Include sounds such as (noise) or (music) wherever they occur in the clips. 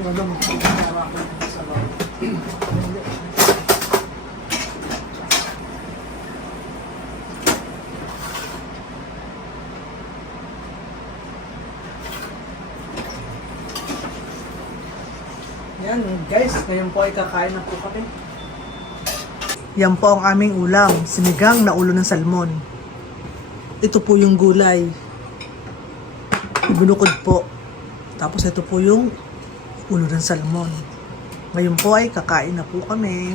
Yan guys, ngayon po ay kakain na po kami. Yan po ang aming ulam, sinigang na ulo ng salmon. Ito po yung gulay. Ibinukod po. Tapos ito po yung ulo ng salmon. Ngayon po ay kakain na po kami.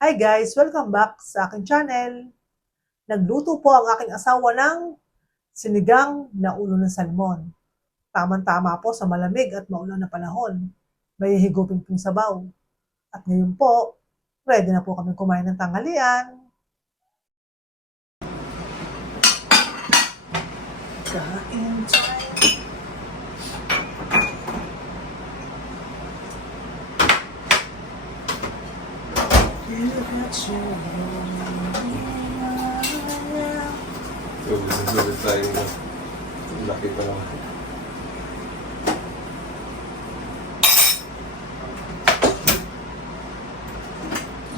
Hi guys! Welcome back sa aking channel. Nagluto po ang aking asawa ng sinigang na ulo ng salmon. Tamang-tama po sa malamig at maulan na panahon. May higupin pong sabaw. At ngayon po, ready na po kami kumain ng tanghalian. Kain tayo. Yung susunod tayo na. Laki pa lang.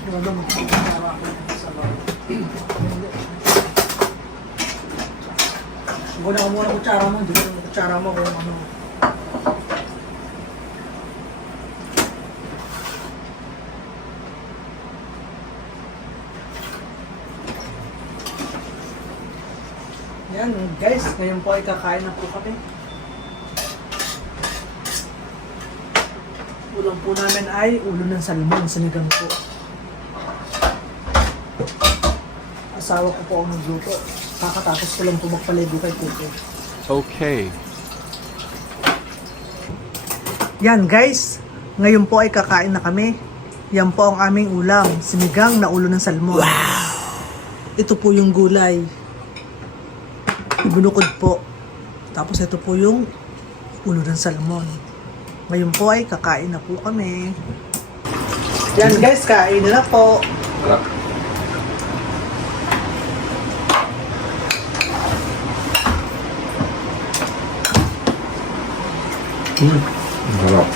Wala mo kung ako sa loob. Wala ko muna kutsara mo, dito yung kutsara mo kung ano. Yan guys, ngayon po ay kakain na po kami. Ulam po namin ay ulo ng salmon, sinigang po. Asawa ko po ang nagluto. Kakatapos ko lang po magpaligo kay Kuko. Okay. Yan guys, ngayon po ay kakain na kami. Yan po ang aming ulam, sinigang na ulo ng salmon. Wow! Ito po yung gulay. Ibinukod po. Tapos ito po yung ulo ng salmon. Ngayon po ay kakain na po kami. Yan guys, kain na na po. Harap. Hmm. Harap.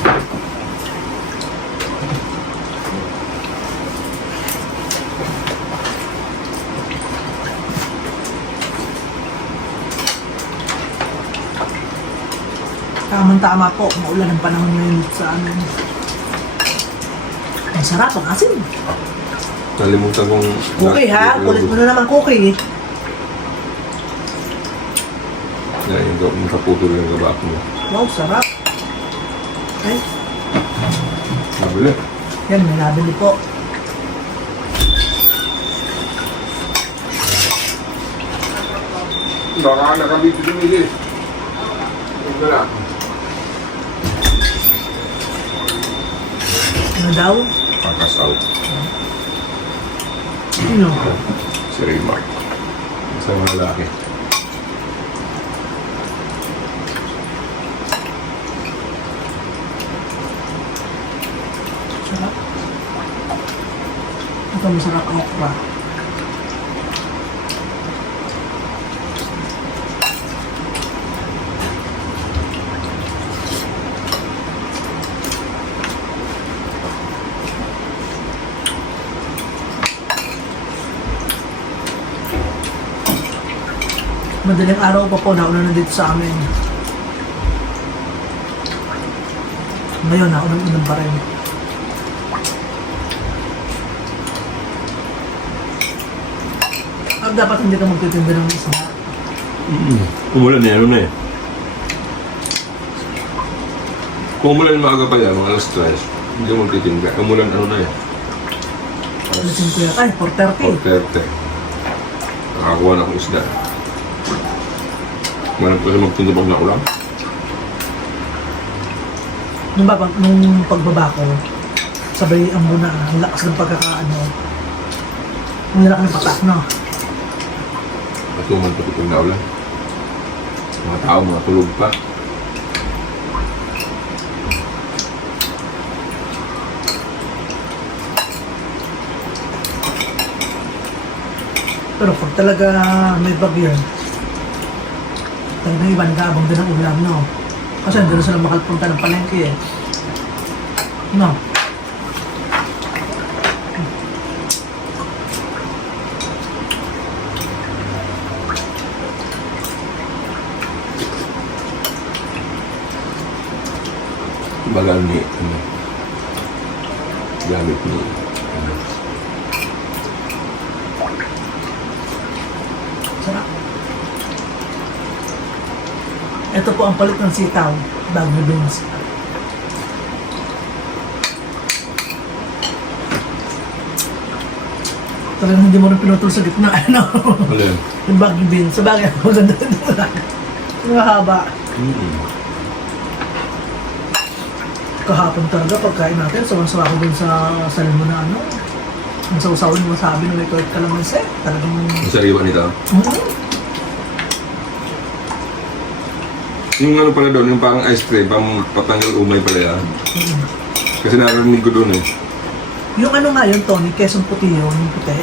Tamang-tama po, maulan ang panahon ngayon sa amin. Ang sarap, ang asin. Nalimutan kong... Cookie ha, kulit mo na naman cookie. Yan, yung nakaputol yung gabak mo. Wow, sarap. Ay, Nabili. yan, may nabili po. Baka nakabiti dumili. Huwag na. Ano daw? Pakas out. Sino? Si Raymart. Sa mga lalaki. Sarap. Ito masarap ang okra. Madaling araw pa po, nauna na dito sa amin. Ngayon, naunang-unang pa rin. Ah, dapat hindi ka magtitinda ng isa. Mm. Umulan na, ano na eh. Kung umulan maaga pa yan, mga alas 3, hindi mo magtitinda. Umulan ano na eh. Alisin ko yata, eh, 4.30. 4.30. Nakakuha na akong isda. Manap ko sa magtinda pag naulan. Nung, ba, nung pagbaba ko, sabay ang muna, ang lakas ng pagkakaano. Ang lakas ng patak, no? Matuman pa pag naulan. Mga tao, mga tulog pa. Pero pag talaga may bagyo, talagang iba nag-aabang din ang ulam, no? Kasi doon sila makalpunta ng palengke eh. No? Bagal ni, ano, gamit ni, ano, Sarap. Ito po ang palit ng sitaw, bagyo beans. Talagang hindi mo rin pinutol sa gitna, (laughs) ano? ano yun? yung bagyo beans. Sa bagay, maganda din Yung mahaba. Mm-mm. Kahapon talaga, pagkain natin, sawan-sawa ako dun sa salin mo na ano. Ang sawsawin mo sabi na may kahit kalamansi. Talagang... Ang sariwa nito. Mm. Yung ano pala doon, yung parang ice cream, pang patanggal umay pala yan. Mm. Kasi narinig ko doon eh. Yung ano nga yun, Tony, Quezon Puti yun, yung puti.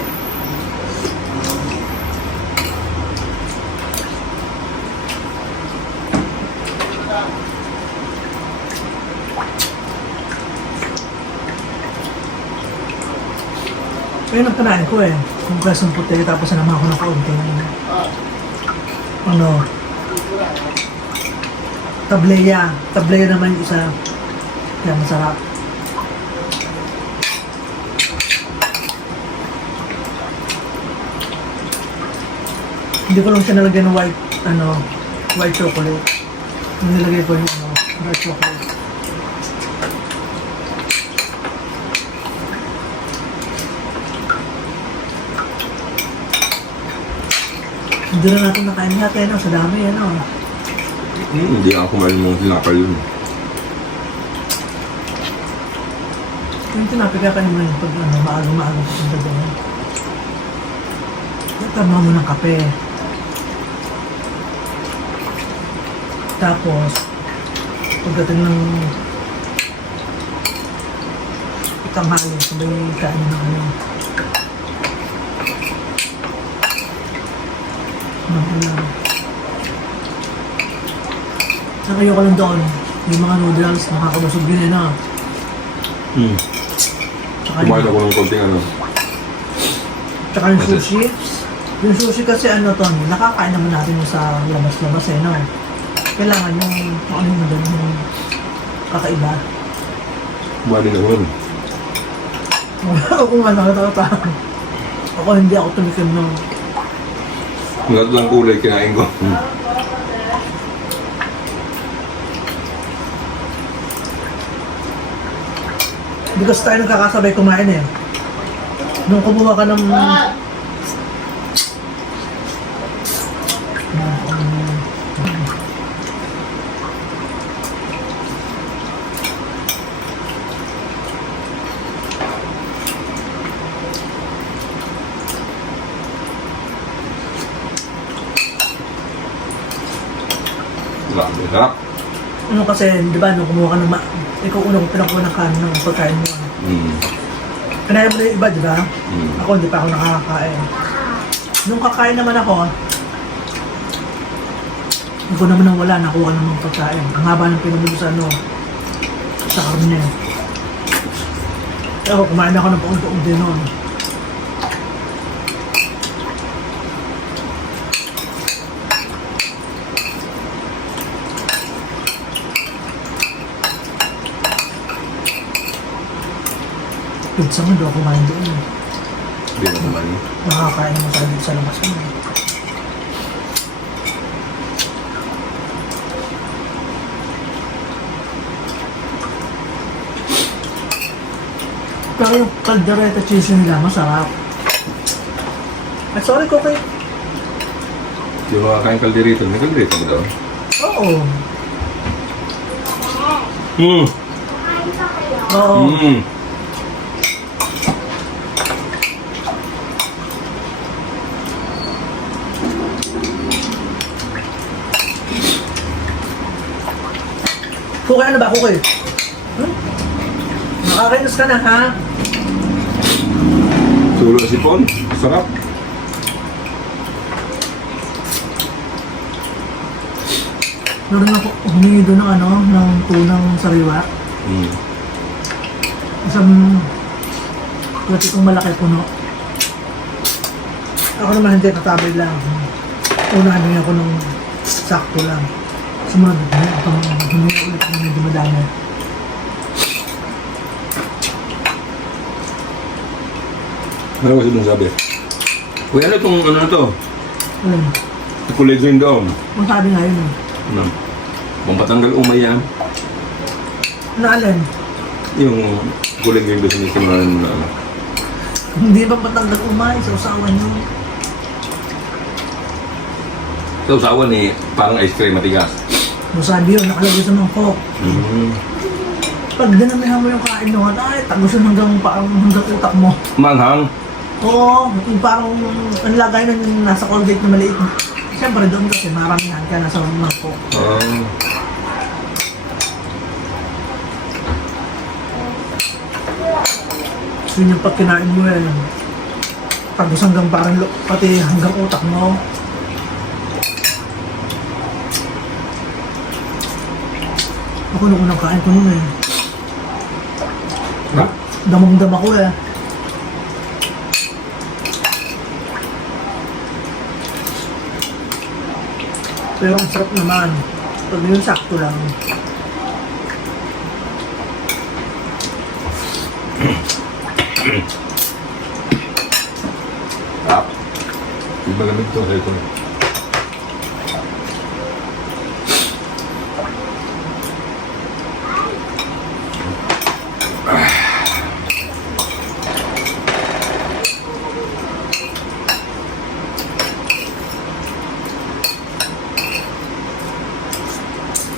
Yun ang kanain ko eh. Yung Quezon Puti, tapos naman ako ng kaunti. Ano? Tableya. Tableya naman yung isa. Kaya masarap. Hindi ko lang siya nalagyan ng white, ano, white chocolate. Nilagay ko yung, ano, white chocolate. Hindi na natin nakain lahat eh, no? Sa dami, ano. Hmm, hindi ako kumain mong tinapay yun. Yung tinapay kakain mo yun pag, ano, maaga-maaga papunta doon. Tama mo ng kape. Tapos, pagdating ng itanghali, sabay kain ng ano. Ng. Ang ayoko lang doon, yung mga noodles, nakakabusog din eh, no? Hmm. Tsaka Kumain yung, ako ng konting ano. tsaka yung sushi. Yung sushi kasi ano to, nakakain naman natin yung sa labas-labas eh, no? Kailangan yung, kung ano yung doon, yung kakaiba. Kumain din ako nun. Ako (laughs) kung ano, nakata. Ako hindi ako tumikim nun. Lahat lang kulay kinain ko. Hmm. Because tayo nagkakasabay kumain eh. Nung kumuha ka ng... Grabe, sarap. Ano kasi, di ba, nung kumuha ka ng... Ma- ikaw una kong pinakuha ng kanin ng pagkain mo. Hmm. Kanayan mo na yung iba, di ba? Hmm. Ako hindi pa ako nakakakain. Nung kakain naman ako, hindi ko naman wala, nakuha ng pagkain. Ang haba ng pinamili sa ano, sa karne. Ako, kumain ako ng paunti din noon. Pizza mo, doon kumain doon. Hindi na kumain. Nakakain naman tayo sa labas mo. Pero yung caldereta cheese nila, masarap. Ay, sorry, Kokoy. Yung mga kain kalderito, may kalderito ba daw? Oo. Hmm. Oo. Hmm. Kukay, ano ba? Kukay. Eh? Hmm? Makakainos ka na, ha? Tulo si Pon. Sarap. Ano Meron ako humingi doon ng ano, ng tunang sariwa. Mm. Isang klase kong malaki puno. Ako naman hindi, natabay lang. Unahan niya ako ng sakto lang. Sumunod, humingi ako ng humingi ulit ng medyo madami. Ano kasi mong sabi? Uy, ano itong ano na to? Ayun. Kulay green doon. Kung sabi nga yun eh. Ano? Pampatanggal umay yan. Naalin, Yung kulay green doon sinisimulan mo na ano. hindi ba matanggal umay sa usawan nyo? Sa usawan eh, parang ice cream matigas. Kung sabi yun, nakalagay sa mangkok. Mm. Pag dinamihan mo yung kain noon, ay, tagos yun hanggang, parang hanggang utak mo. Manghang. Oo, yung parang ang lagay yung nasa Colgate na maliit. Siyempre doon kasi maramihan ka nasa mangkok. Ah. So yun yung pag kinain mo yan. Tagos hanggang parang lo- pati hanggang utak mo. Ako nung unang kain ko nun eh. Ha? Damang-dam ako eh. Pero ang sarap naman. Pag yun sakto lang. Ah. Di ba lamig to? Sa ito.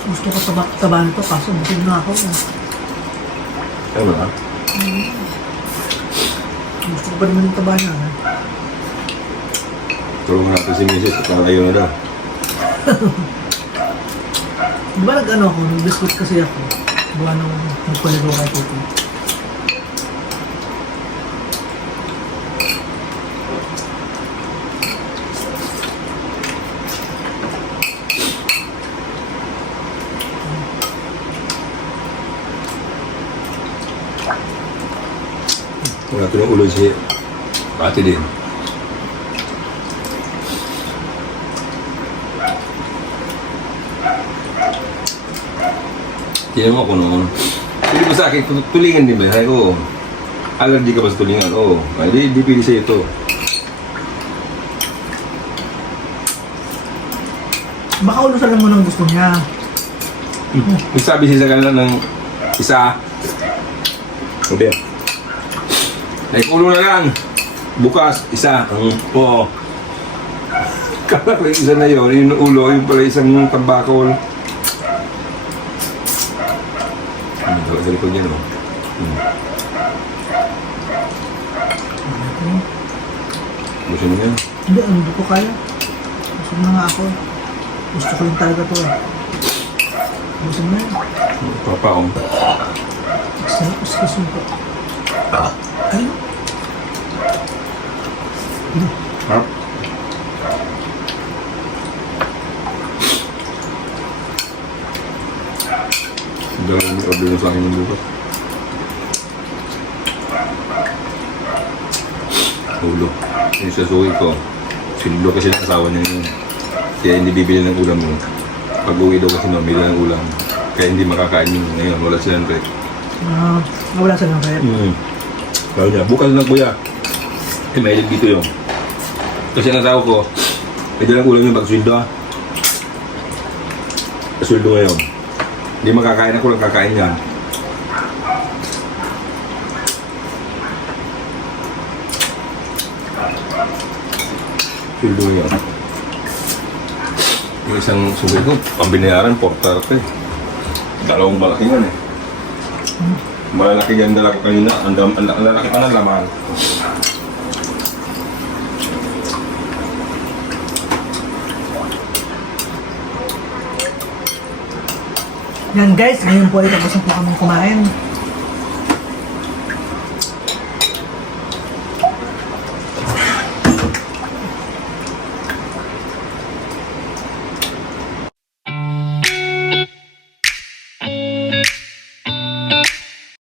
Gusto taba nito kaso busog na ako. Ano ba? Gusto ko pa naman yung taba niya. eh. Tulungan natin si Mrs. at ayaw na daw. (laughs) Di ba nag-ano ako, nag-biscuit kasi ako. Gawa nung nagpaligaw kay Tito. Yung ulo si Ate din. Tingnan mo ako noon. Pili mo sa akin, tu- tulingan din ba? Sabi ko, allergy ka ba sa tulingan? Oo. Ay, di, di pili sa'yo ito. Baka ulusan lang mo ng gusto niya. May sabi siya sa kanila ng isa. Sabi. Ay, ulo na lang. Bukas, isa. Ang po. Kala ko yung isa na yun, yung ulo, yung pala isang tambakol. Ano daw, sa likod niya, no? Hmm. Gusto mo yan? Hindi, ano, hindi ko kaya. Gusto na nga ako. Gusto ko yung talaga to eh. Gusto mo na yun. Papaong. Excuse excuse me po. Ay, Harap. Dahil may order na sa akin ng bukas. Ulo. Yung sa suwi ko. Sinulo kasi ng asawa niya yun. Kaya hindi bibili ng ulam mo. Pag uwi daw kasi mamili ng ulam. Kaya hindi makakain yun ngayon. Wala silang rep. ah, nawala sa ng rep. Hmm. Sabi niya, bukas lang kuya. Eh, mahilig dito yung. Kasi ang tao ko, pwede lang ulam yung pag-sweldo ah. Sweldo ngayon. Hindi makakain ako lang kakain yan. Sweldo ngayon. Yung isang suwi ko, pambinayaran, 430. Dalawang malaki yan eh. Malalaki yan dala ko kanina. Ang, lalaki pa ng laman. Yan guys, ngayon po ay tapos na po kami kumain.